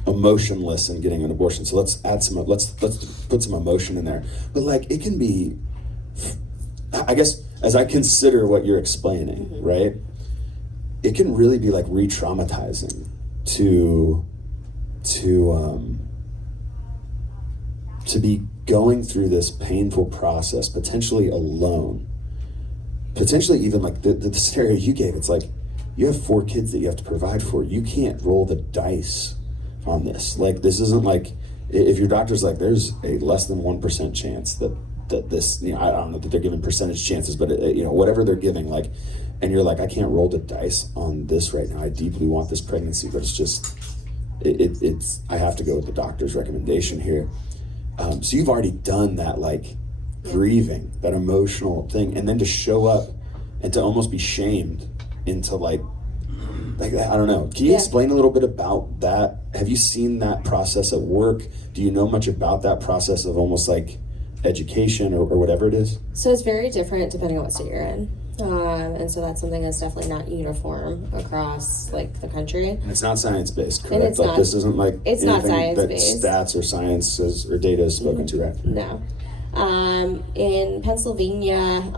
emotionless and getting an abortion. So let's put some emotion in there. But like it can be, I guess, as I consider what you're explaining, mm-hmm. right? It can really be like re-traumatizing to be going through this painful process, potentially alone, potentially even like the scenario you gave. It's like you have 4 kids that you have to provide for. You can't roll the dice on this. Like this isn't like, if your doctor's like, there's a less than 1% chance that this, I don't know that they're giving percentage chances, but whatever they're giving, like, and you're like, I can't roll the dice on this right now. I deeply want this pregnancy, but it's just, it's I have to go with the doctor's recommendation here. So you've already done that, like grieving, that emotional thing, and then to show up and to almost be shamed into like I don't know. Can you explain a little bit about that? Have you seen that process at work? Do you know much about that process of almost like education or whatever it is? So it's very different depending on what state you're in. And so that's something that's definitely not uniform across like the country. And it's not science-based, correct? And it's like not, this isn't like it's anything not science-based. that stats or science or data is spoken to, right? No. In Pennsylvania,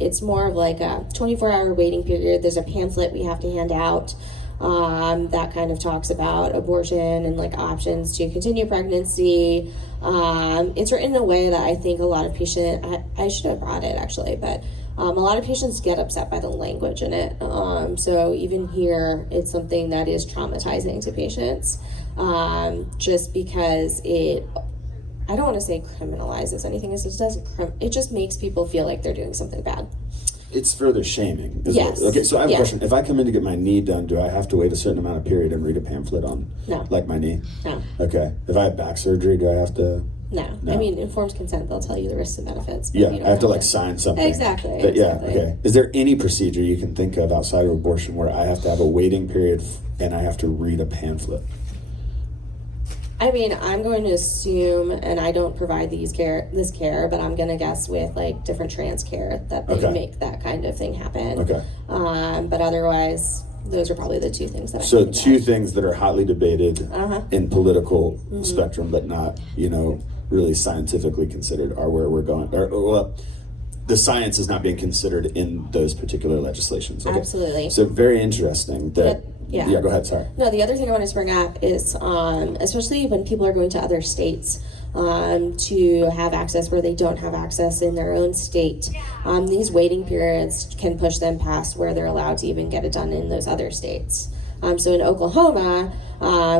it's more of like a 24-hour waiting period. There's a pamphlet we have to hand out that kind of talks about abortion and like options to continue pregnancy. It's written in a way that I think a lot of patients, I should have brought it actually, but a lot of patients get upset by the language in it. So even here, it's something that is traumatizing to patients just because I don't want to say criminalizes anything. It just makes people feel like they're doing something bad. It's further shaming. Yes. Okay, so I have a question. If I come in to get my knee done, do I have to wait a certain amount of period and read a pamphlet on like my knee? No. Okay. If I have back surgery, do I have to? No. I mean, informed consent, they'll tell you the risks and benefits. Yeah, I have to like sign something. Exactly. But yeah, okay. Is there any procedure you can think of outside of abortion where I have to have a waiting period and I have to read a pamphlet? I mean, I'm going to assume, and I don't provide this care, but I'm going to guess with like different trans care that they make that kind of thing happen. Okay. But otherwise, those are probably the two things that I So think two about. things that are hotly debated in political spectrum, but not, really scientifically considered are where we're going. Well, the science is not being considered in those particular legislations. Okay. Absolutely. So very interesting that. Yeah, go ahead. Sorry. No, the other thing I wanted to bring up is, especially when people are going to other states to have access where they don't have access in their own state, these waiting periods can push them past where they're allowed to even get it done in those other states. So in Oklahoma,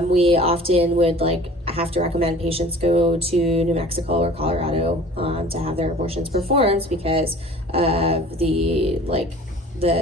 we often would have to recommend patients go to New Mexico or Colorado to have their abortions performed because of the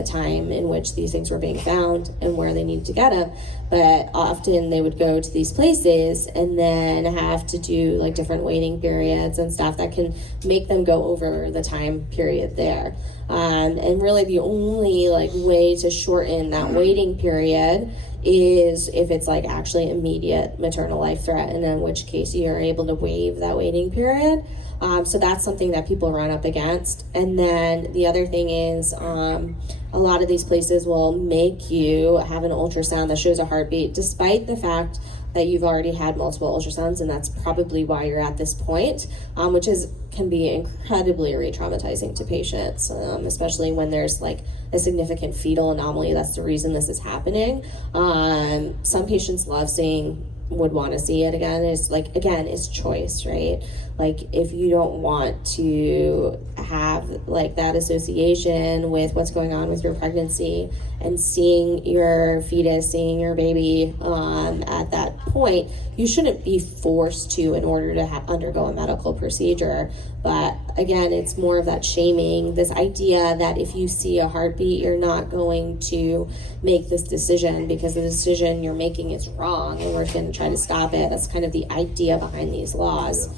time in which these things were being found and where they needed to get them. But often they would go to these places and then have to do different waiting periods and stuff that can make them go over the time period there. And really the only way to shorten that waiting period is if it's actually immediate maternal life threat, and in which case you are able to waive that waiting period. So that's something that people run up against. And then the other thing is a lot of these places will make you have an ultrasound that shows a heartbeat, despite the fact that you've already had multiple ultrasounds, and that's probably why you're at this point, which can be incredibly re-traumatizing to patients, especially when there's a significant fetal anomaly. That's the reason this is happening. Some patients would want to see it again. It's choice, right? If you don't want to have that association with what's going on with your pregnancy and seeing your fetus, seeing your baby at that point, you shouldn't be forced to in order to undergo a medical procedure. But again, it's more of that shaming, this idea that if you see a heartbeat, you're not going to make this decision because the decision you're making is wrong and we're going to try to stop it. That's kind of the idea behind these laws.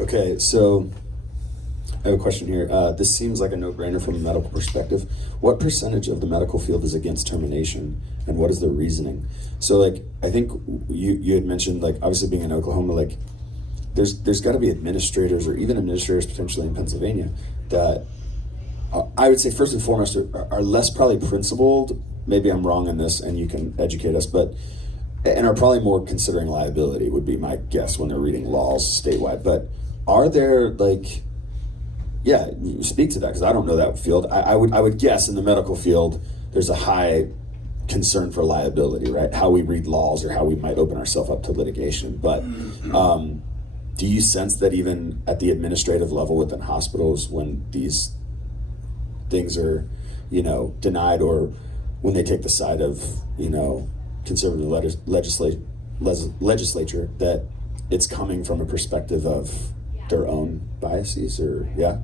Okay, so I have a question here. This seems like a no-brainer from a medical perspective. What percentage of the medical field is against termination, and what is the reasoning? So, I think you had mentioned, obviously being in Oklahoma, there's got to be administrators or even administrators potentially in Pennsylvania that I would say first and foremost are less probably principled. Maybe I'm wrong in this, and you can educate us, and are probably more considering liability would be my guess when they're reading laws statewide. But are there speak to that, because I don't know that field. I would guess in the medical field there's a high concern for liability, right? How we read laws or how we might open ourselves up to litigation. But do you sense that even at the administrative level within hospitals, when these things are denied, or when they take the side of conservative legislature, that it's coming from a perspective of their own biases, or I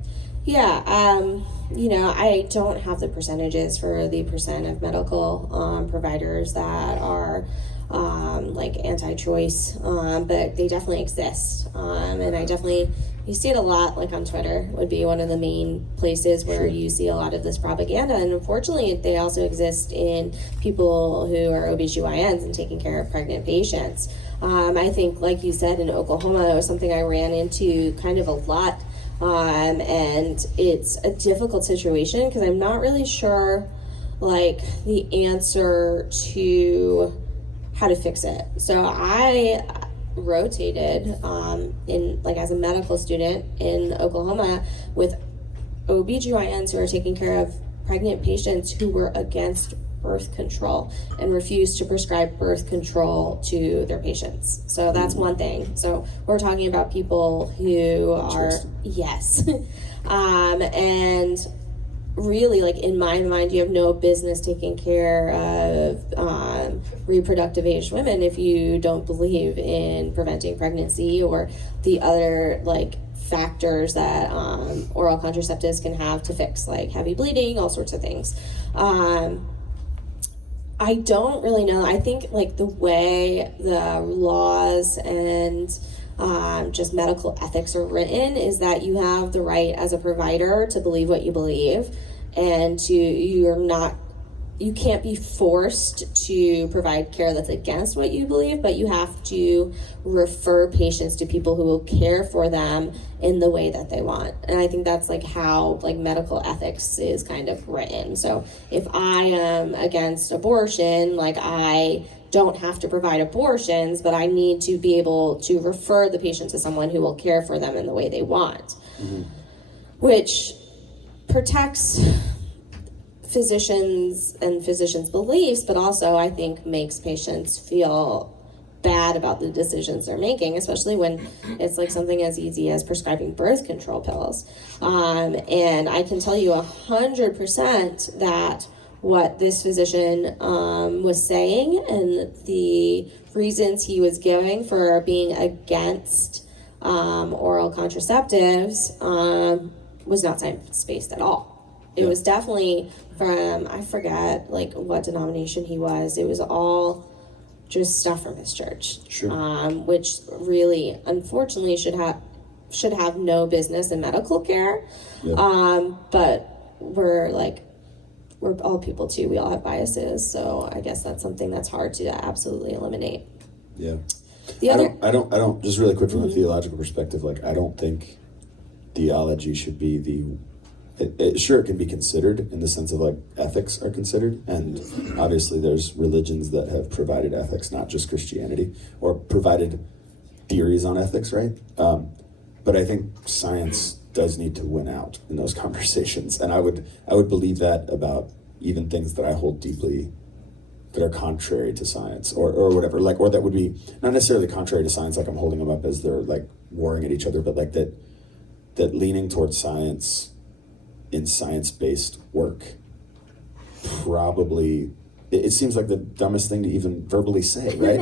don't have the percentages for the percent of medical providers that are anti-choice, but they definitely exist, and you see it a lot, on Twitter would be one of the main places where you see a lot of this propaganda. And unfortunately, they also exist in people who are OBGYNs and taking care of pregnant patients. I think, like you said, in Oklahoma, it was something I ran into kind of a lot. And it's a difficult situation because I'm not really sure, the answer to how to fix it. So I rotated in as a medical student in Oklahoma with OBGYNs who are taking care of pregnant patients who were against birth control and refused to prescribe birth control to their patients. So that's one thing. So we're talking about people who are, yes. And really, in my mind, you have no business taking care of reproductive aged women if you don't believe in preventing pregnancy or the other factors that oral contraceptives can have to fix, heavy bleeding, all sorts of things. I don't really know. I think the way the laws and just medical ethics are written is that you have the right as a provider to believe what you believe, and you're not you can't be forced to provide care that's against what you believe, but you have to refer patients to people who will care for them in the way that they want. And I think that's like how like medical ethics is kind of written. So if I am against abortion, like I don't have to provide abortions, but I need to be able to refer the patient to someone who will care for them in the way they want, which protects physicians and physicians' beliefs, but also I think makes patients feel bad about the decisions they're making, especially when it's like something as easy as prescribing birth control pills. And I can tell you 100% that what this physician was saying and the reasons he was giving for being against oral contraceptives was not science-based at all. It was definitely from, I forget like what denomination he was. It was all just stuff from his church, which really, unfortunately, should have no business in medical care. But we're all people too. We all have biases, so I guess that's something that's hard to absolutely eliminate. Yeah. I I don't. Just really quick from a theological perspective, like I don't think theology should be the. Sure, it can be considered in the sense of like ethics are considered, and obviously there's religions that have provided ethics, not just Christianity, or provided theories on ethics, right? But I think science does need to win out in those conversations, and I would believe that about even things that I hold deeply that are contrary to science or whatever, like, or that would be not necessarily contrary to science, like I'm holding them up as they're like warring at each other, but like that leaning towards science in science-based work probably it seems like the dumbest thing to even verbally say, right?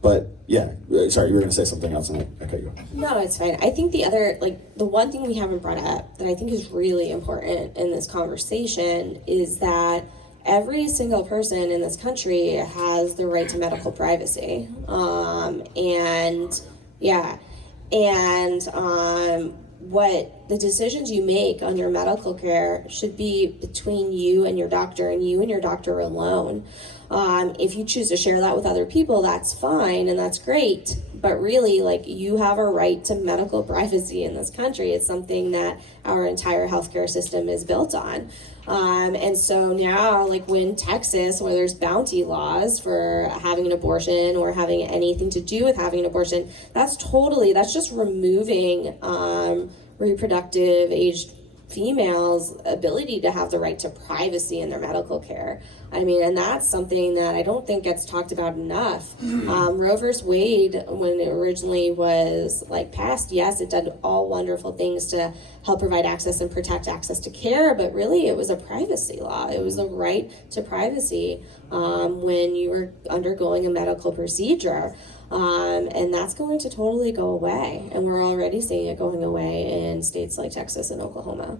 But yeah, sorry, you were going to say something else and I cut you off. No, it's fine. I think the one thing we haven't brought up that I think is really important in this conversation is that every single person in this country has the right to medical privacy. What the decisions you make on your medical care should be between you and your doctor and you and your doctor alone. If you choose to share that with other people, that's fine and that's great. But really, like, you have a right to medical privacy in this country. It's something that our entire healthcare system is built on. And so now, like when Texas, where there's bounty laws for having an abortion or having anything to do with having an abortion, that's just removing reproductive aged females' ability to have the right to privacy in their medical care. I mean, and that's something that I don't think gets talked about enough. Roe versus Wade, when it originally was like passed, yes, it did all wonderful things to help provide access and protect access to care, but really it was a privacy law. It was the right to privacy when you were undergoing a medical procedure. And that's going to totally go away. And we're already seeing it going away in states like Texas and Oklahoma.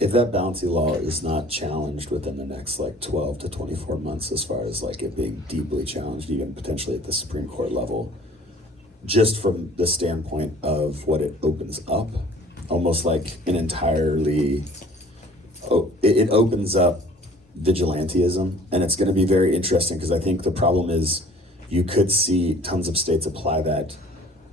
If that bounty law is not challenged within the next like 12 to 24 months, as far as like it being deeply challenged, even potentially at the Supreme Court level, just from the standpoint of what it opens up, almost like an entirely, it opens up vigilantism. And it's going to be very interesting because I think the problem is you could see tons of states apply that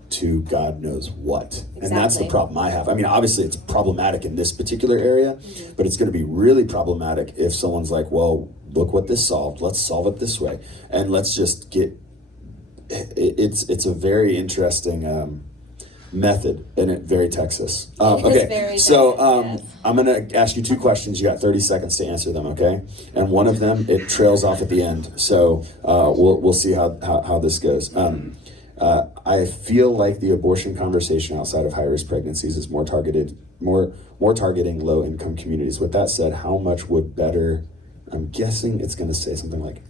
to God knows what. Exactly. And that's the problem I have. I mean, obviously it's problematic in this particular area, but it's going to be really problematic if someone's like, well, look what this solved. Let's solve it this way. And let's just get, it's a very interesting method and it very Texas. Okay, very so yes. I'm going to ask you two questions. You got 30 seconds to answer them, okay? And one of them, it trails off at the end. So we'll see how this goes. I feel like the abortion conversation outside of high-risk pregnancies is more targeting low-income communities. With that said, how much would better, I'm guessing it's going to say something like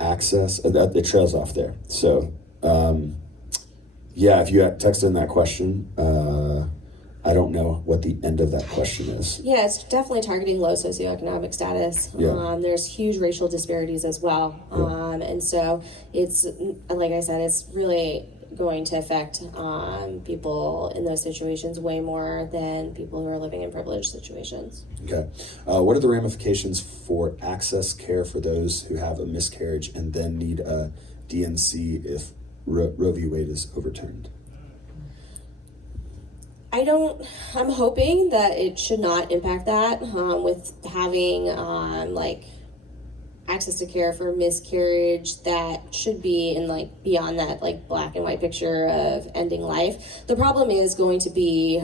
access, it trails off there. So, yeah, if you had texted in that question, I don't know what the end of that question is. Yeah, it's definitely targeting low socioeconomic status. Yeah. There's huge racial disparities as well. Yeah. And so it's, like I said, it's really going to affect people in those situations way more than people who are living in privileged situations. Okay. What are the ramifications for access care for those who have a miscarriage and then need a DNC if Roe v. Wade is overturned? I'm hoping that it should not impact that, with having access to care for miscarriage that should be in beyond that black and white picture of ending life. The problem is going to be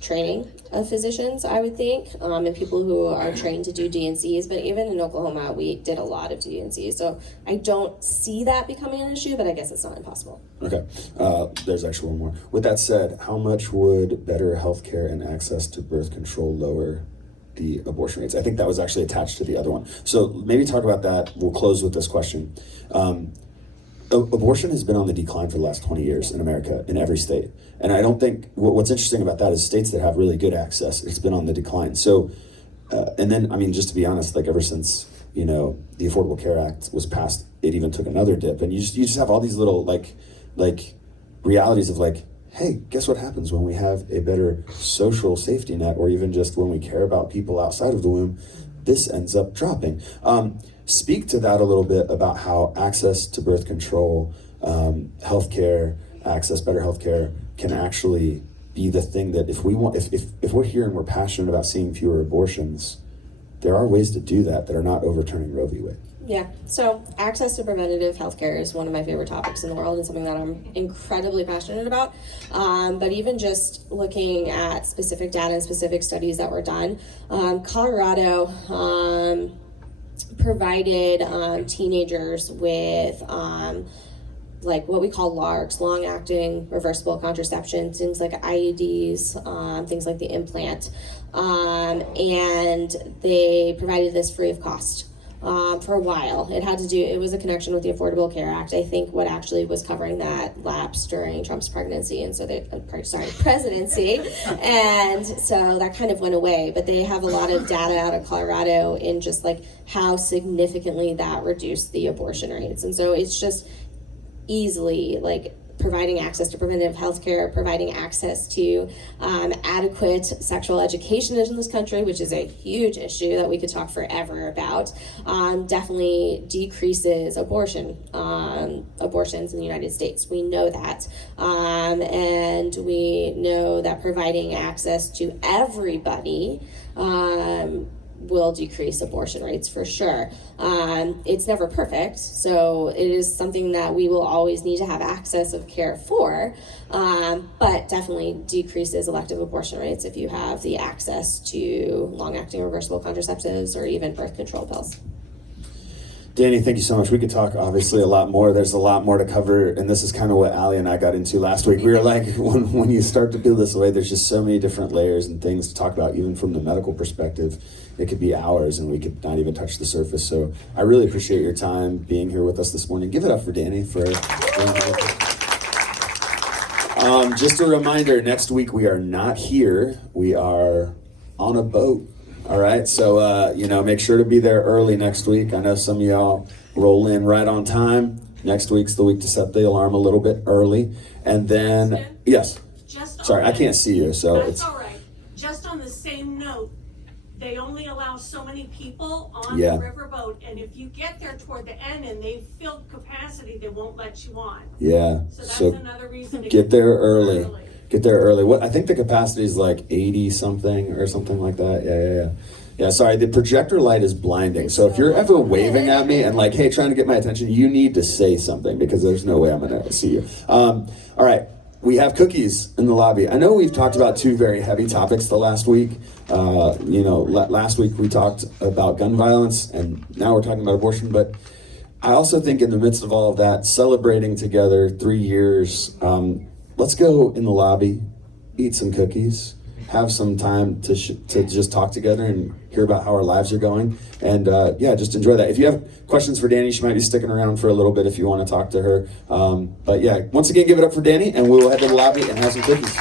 training of physicians, I would think, and people who are trained to do DNCs. But even in Oklahoma, we did a lot of DNCs, so I don't see that becoming an issue, but I guess it's not impossible. Okay. There's actually one more. With that said, how much would better health care and access to birth control lower the abortion rates? I think that was actually attached to the other one. So maybe talk about that. We'll close with this question. Abortion has been on the decline for the last 20 years in America, in every state. And I don't think, what's interesting about that is states that have really good access, it's been on the decline. So, and then, I mean, just to be honest, ever since, the Affordable Care Act was passed, it even took another dip. And you just have all these little, realities of hey, guess what happens when we have a better social safety net, or even just when we care about people outside of the womb, this ends up dropping. Speak to that a little bit about how access to birth control, healthcare access, better healthcare can actually be the thing that if we're here and we're passionate about seeing fewer abortions, there are ways to do that are not overturning Roe v. Wade. Yeah, so access to preventative healthcare is one of my favorite topics in the world and something that I'm incredibly passionate about. But even just looking at specific data and specific studies that were done, Colorado provided teenagers with what we call LARCs, long-acting reversible contraception, things like IUDs, things like the implant, and they provided this free of cost. For a while. It was a connection with the Affordable Care Act. I think what actually was covering that lapsed during Trump's pregnancy, and so presidency. And so that kind of went away, but they have a lot of data out of Colorado in just how significantly that reduced the abortion rates. And so it's just easily providing access to preventative health care, providing access to adequate sexual education in this country, which is a huge issue that we could talk forever about, definitely decreases abortions in the United States. We know that. And we know that providing access to everybody will decrease abortion rates for sure. It's never perfect, so it is something that we will always need to have access of care for, but definitely decreases elective abortion rates if you have the access to long-acting reversible contraceptives or even birth control pills. Danny, thank you so much. We could talk obviously a lot more. There's a lot more to cover, and this is kind of what Allie and I got into last week. We were when you start to peel this away, there's just so many different layers and things to talk about, even from the medical perspective. It could be hours, and we could not even touch the surface. So I really appreciate your time being here with us this morning. Give it up for Danny for being here. Just a reminder, next week we are not here. We are on a boat. All right, so make sure to be there early next week. I know some of y'all roll in right on time. Next week's the week to set the alarm a little bit early. And then, yes. Sorry, I can't see you, so that's all right. Just on the same note, they only allow so many people on the riverboat, and if you get there toward the end and they've filled capacity, they won't let you on. Yeah. So that's another reason to get there early. Get there early. What I think the capacity is 80 something or something like that. Yeah, sorry, the projector light is blinding. So if you're ever waving at me and hey, trying to get my attention, you need to say something because there's no way I'm gonna see you. All right, we have cookies in the lobby. I know we've talked about two very heavy topics the last week. Last week we talked about gun violence, and now we're talking about abortion, but I also think in the midst of all of that, celebrating together 3 years, let's go in the lobby, eat some cookies, have some time to just talk together and hear about how our lives are going. And just enjoy that. If you have questions for Danny, she might be sticking around for a little bit if you want to talk to her. But once again, give it up for Danny, and we will head to the lobby and have some cookies.